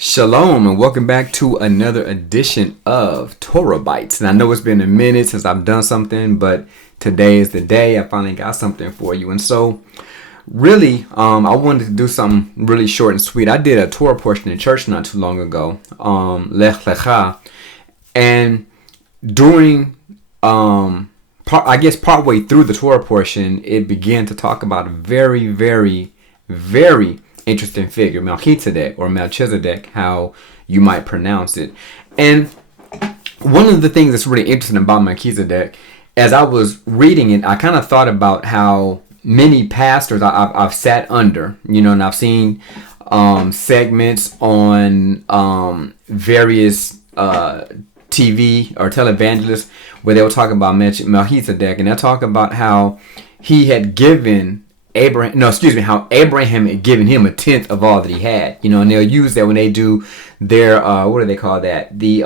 Shalom and welcome back to another edition of Torah-bytes. And I know it's been a minute since I've done something, but today is the day. I finally got something for you. And so really, I wanted to do something really short and sweet. I did a Torah portion in church not too long ago, Lech Lecha. And during, partway through the Torah portion, it began to talk about a very, very, very interesting figure, Melchizedek, how you might pronounce it. And one of the things that's really interesting about Melchizedek, as I was reading it, I kind of thought about how many pastors I've sat under, and I've seen segments on various TV or televangelists where they were talking about Melchizedek, and they'll talk about how he had given how Abraham had given him a tenth of all that he had, and they'll use that when they do their, what do they call that? The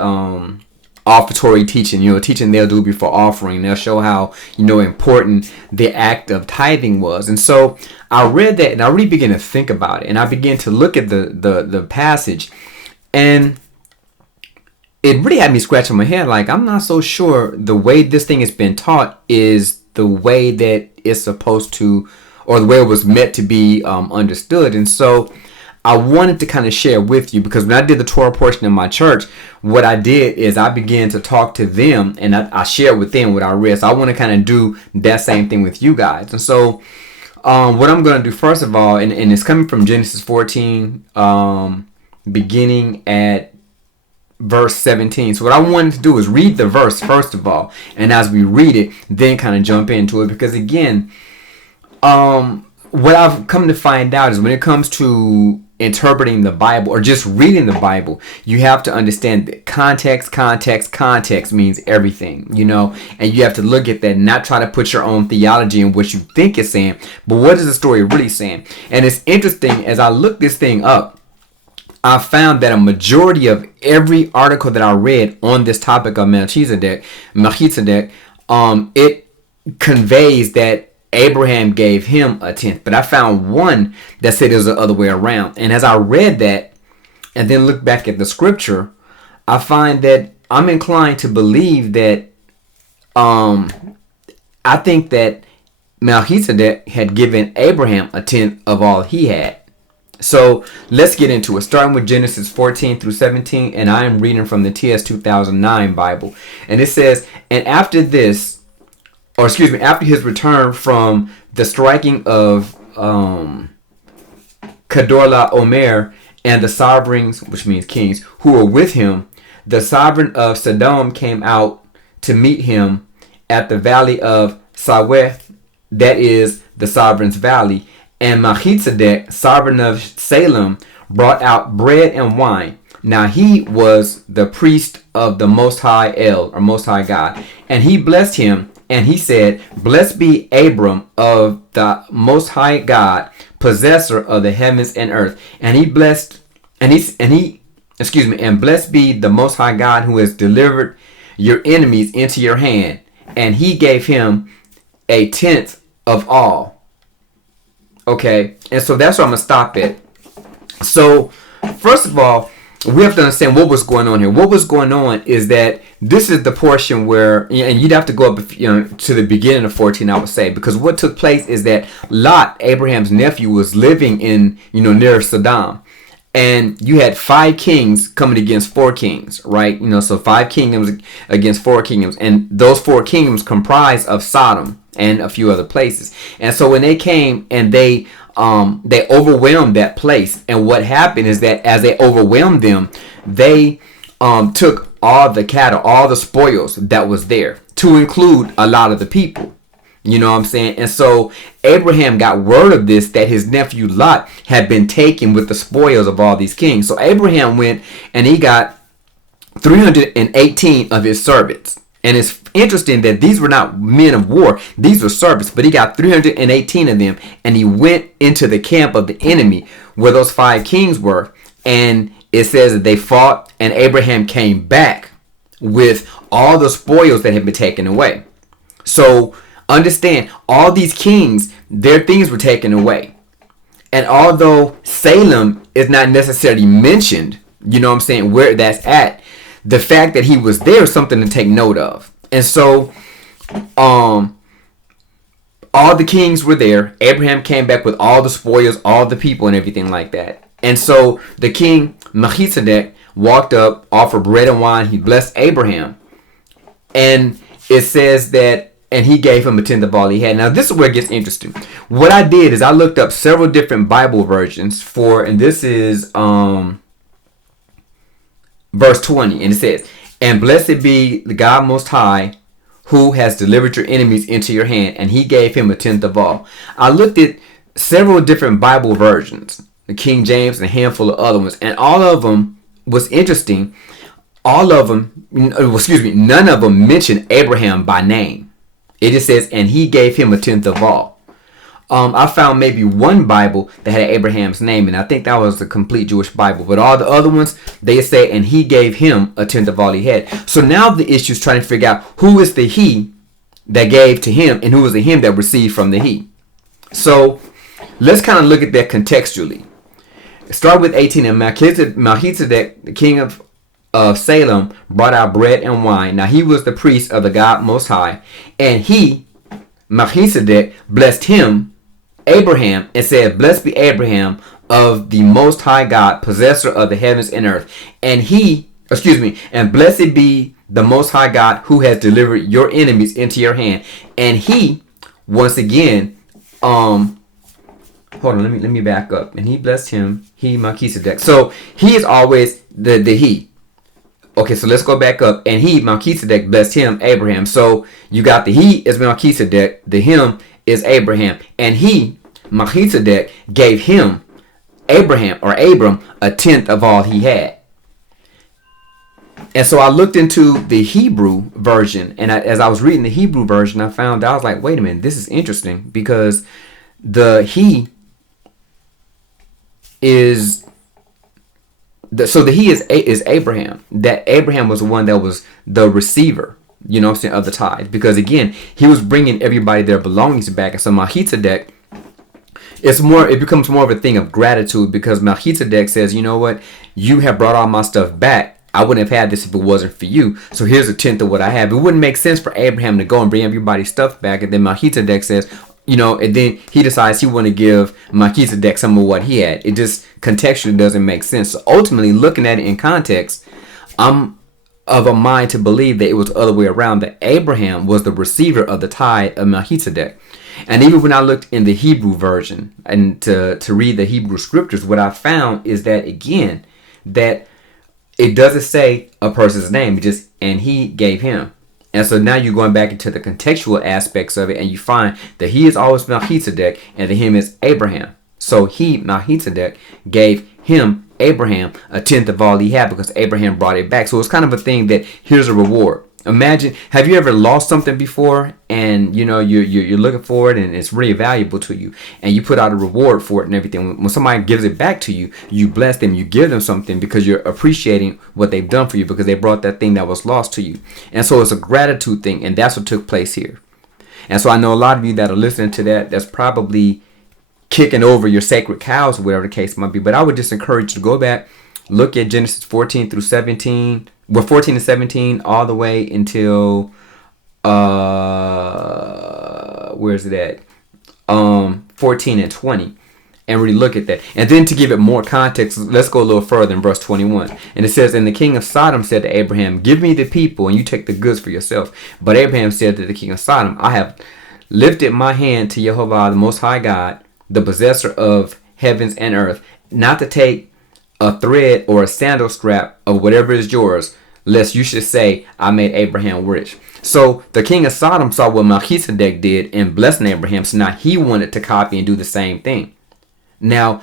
offertory teaching, teaching they'll do before offering. They'll show how, important the act of tithing was. And so I read that and I really began to think about it, and I began to look at the passage, and it really had me scratching my head. Like, I'm not so sure the way this thing has been taught is the way that it's supposed to, or the way it was meant to be understood. And so I wanted to kind of share with you, because when I did the Torah portion in my church, what I did is I began to talk to them, and I shared with them what I read. So I want to kind of do that same thing with you guys. And so what I'm going to do first of all, and it's coming from Genesis 14, beginning at verse 17. So what I wanted to do is read the verse first of all, and as we read it, then kind of jump into it. Because again, what I've come to find out is when it comes to interpreting the Bible or just reading the Bible, you have to understand that context means everything, and you have to look at that and not try to put your own theology in what you think it's saying, but what is the story really saying? And it's interesting, as I look this thing up, I found that a majority of every article that I read on this topic of Melchizedek, it conveys that Abraham gave him a tenth, but I found one that said it was the other way around. And as I read that and then look back at the scripture, I find that I'm inclined to believe that I think that Melchizedek had given Abraham a tenth of all he had. So let's get into it, starting with Genesis 14 through 17, and I am reading from the TS 2009 Bible. And it says, and after his return from the striking of Kedorla Omer and the sovereigns, which means kings, who were with him, the sovereign of Sodom came out to meet him at the valley of Saweh, that is the sovereign's valley. And Melchizedek, sovereign of Salem, brought out bread and wine. Now he was the priest of the Most High El, or Most High God. And he blessed him, and he said, blessed be Abram of the Most High God, possessor of the heavens and earth. And blessed be the Most High God, who has delivered your enemies into your hand. And he gave him a tenth of all. Okay, and so that's where I'm going to stop at. So, first of all, we have to understand what was going on here. What was going on is that this is the portion where, and you'd have to go up to the beginning of 14, I would say, because what took place is that Lot, Abraham's nephew, was living in, near Sodom. And you had 5 kings coming against 4 kings, right? So 5 kingdoms against 4 kingdoms. And those 4 kingdoms comprised of Sodom and a few other places. And so when they came and they overwhelmed that place, and what happened is that as they overwhelmed them, they took all the cattle, all the spoils that was there, to include a lot of the people. You know what I'm saying? And so Abraham got word of this, that his nephew Lot had been taken with the spoils of all these kings. So Abraham went and he got 318 of his servants. And it's interesting that these were not men of war. These were servants. But he got 318 of them. And he went into the camp of the enemy where those 5 kings were. And it says that they fought. And Abraham came back with all the spoils that had been taken away. So understand, all these kings, their things were taken away. And although Salem is not necessarily mentioned you know what I'm saying, where that's at, the fact that he was there is something to take note of. And so, all the kings were there. Abraham came back with all the spoils, all the people, and everything like that. And so the king Melchizedek walked up, offered bread and wine. He blessed Abraham, and it says that, and he gave him a tenth of all he had. Now this is where it gets interesting. What I did is I looked up several different Bible versions for, and this is verse 20, and it says, "And blessed be the God Most High, who has delivered your enemies into your hand, and he gave him a tenth of all." I looked at several different Bible versions, the King James and a handful of other ones, and all of them was interesting. All of them, none of them mentioned Abraham by name. It just says, "And he gave him a tenth of all." I found maybe one Bible that had Abraham's name, and I think that was the complete Jewish Bible. But all the other ones, they say, "And he gave him a tenth of all he had." So now the issue is trying to figure out who is the he that gave to him, and who is the him that received from the he. So let's kind of look at that contextually. Start with 18. And Melchizedek, the king of Salem, brought out bread and wine. Now he was the priest of the God Most High, and he, Melchizedek, blessed him, Abraham, and said, "Blessed be Abraham of the Most High God, possessor of the heavens and earth. And and blessed be the Most High God, who has delivered your enemies into your hand." And he, once again, hold on, let me back up. And he blessed him, he, Melchizedek. So he is always the he. Okay, so let's go back up. And he, Melchizedek, blessed him, Abraham. So you got the he is Melchizedek, the him is Abraham. And he, Melchizedek, gave him, Abram, a tenth of all he had. And so I looked into the Hebrew version. And as I was reading the Hebrew version, I found, I was like, wait a minute, this is interesting. Because the he is... So the he is Abraham. That Abraham was the one that was the receiver, you know what I'm saying, of the tithe. Because again, he was bringing everybody their belongings back. And so Melchizedek, it becomes more of a thing of gratitude, because Melchizedek says, you know what, you have brought all my stuff back. I wouldn't have had this if it wasn't for you. So here's a tenth of what I have. It wouldn't make sense for Abraham to go and bring everybody's stuff back. And then Melchizedek says, you know, and then he decides he want to give Melchizedek some of what he had. It just contextually doesn't make sense. So ultimately, looking at it in context, I'm of a mind to believe that it was the other way around, that Abraham was the receiver of the tithe of Melchizedek. And even when I looked in the Hebrew version and to read the Hebrew scriptures, what I found is that, again, that it doesn't say a person's name, it just, and he gave him. And so now you're going back into the contextual aspects of it, and you find that he is always Melchizedek, and the him is Abraham. So he, Melchizedek, gave him, Abraham, a tenth of all he had, because Abraham brought it back. So it's kind of a thing that here's a reward. Imagine, have you ever lost something before, and you know you're looking for it, and it's really valuable to you, and you put out a reward for it and everything. When somebody gives it back to you, you bless them, you give them something because you're appreciating what they've done for you, because they brought that thing that was lost to you. And so it's a gratitude thing, and that's what took place here. And so I know a lot of you that are listening to that's probably kicking over your sacred cows, or whatever the case might be. But I would just encourage you to go back, look at Genesis 14 through 17. We're 14 and 17 all the way until where's it at? 14 and 20, and really look at that. And then to give it more context, let's go a little further in verse 21. And it says, "And the king of Sodom said to Abraham, 'Give me the people, and you take the goods for yourself.' But Abraham said to the king of Sodom, 'I have lifted my hand to Jehovah, the Most High God, the possessor of heavens and earth, not to take a thread or a sandal strap of whatever is yours, lest you should say, I made Abraham rich.'" So the king of Sodom saw what Melchizedek did in blessing Abraham, so now he wanted to copy and do the same thing. Now,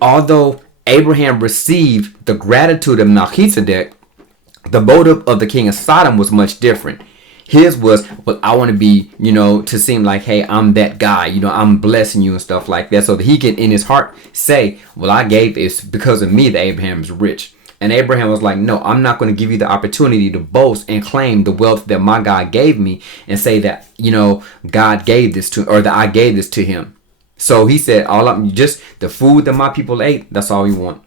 although Abraham received the gratitude of Melchizedek, the motive of the king of Sodom was much different. His was, well, I want to be, you know, to seem like, hey, I'm that guy, you know, I'm blessing you and stuff like that, so that he can in his heart say, well, I gave this because of me that Abraham is rich. And Abraham was like, no, I'm not going to give you the opportunity to boast and claim the wealth that my God gave me and say that, you know, God gave this to, or that I gave this to him. So he said, just the food that my people ate, that's all we want.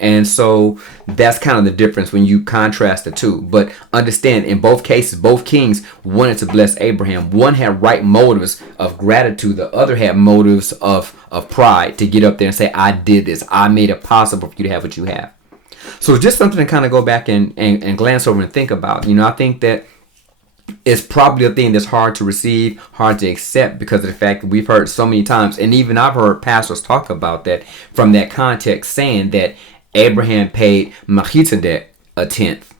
And so that's kind of the difference when you contrast the two. But understand, in both cases, both kings wanted to bless Abraham. One had right motives of gratitude. The other had motives of pride to get up there and say, I did this. I made it possible for you to have what you have. So it's just something to kind of go back and glance over and think about. I think that it's probably a thing that's hard to receive, hard to accept, because of the fact that we've heard so many times, and even I've heard pastors talk about that from that context, saying that Abraham paid Melchizedek a tenth.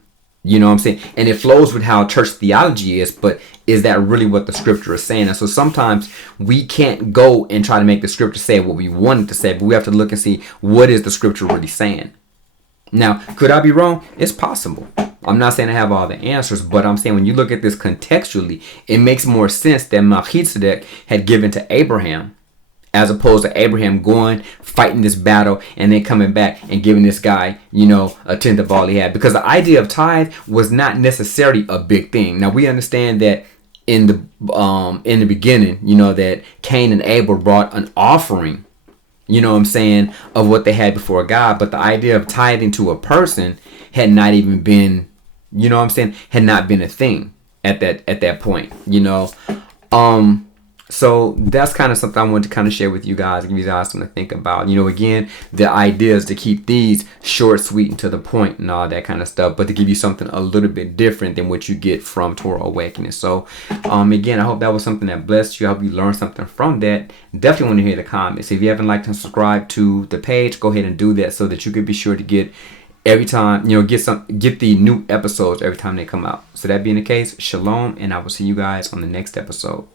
You know what I'm saying? And it flows with how church theology is, but is that really what the scripture is saying? And so sometimes we can't go and try to make the scripture say what we want it to say, but we have to look and see, what is the scripture really saying? Now, could I be wrong? It's possible. I'm not saying I have all the answers, but I'm saying when you look at this contextually, it makes more sense that Melchizedek had given to Abraham, as opposed to Abraham going, fighting this battle, and then coming back and giving this guy, a tenth of all he had. Because the idea of tithe was not necessarily a big thing. Now, we understand that in the beginning, that Cain and Abel brought an offering, of what they had before God. But the idea of tithing to a person had not even been, had not been a thing at that point, So that's kind of something I wanted to kind of share with you guys, give you guys something to think about. Again, the idea is to keep these short, sweet, and to the point and all that kind of stuff, but to give you something a little bit different than what you get from Torah Awakening. So, again, I hope that was something that blessed you. I hope you learned something from that. Definitely want to hear the comments. If you haven't liked and subscribed to the page, go ahead and do that so that you could be sure to get every time, get the new episodes every time they come out. So that being the case, shalom, and I will see you guys on the next episode.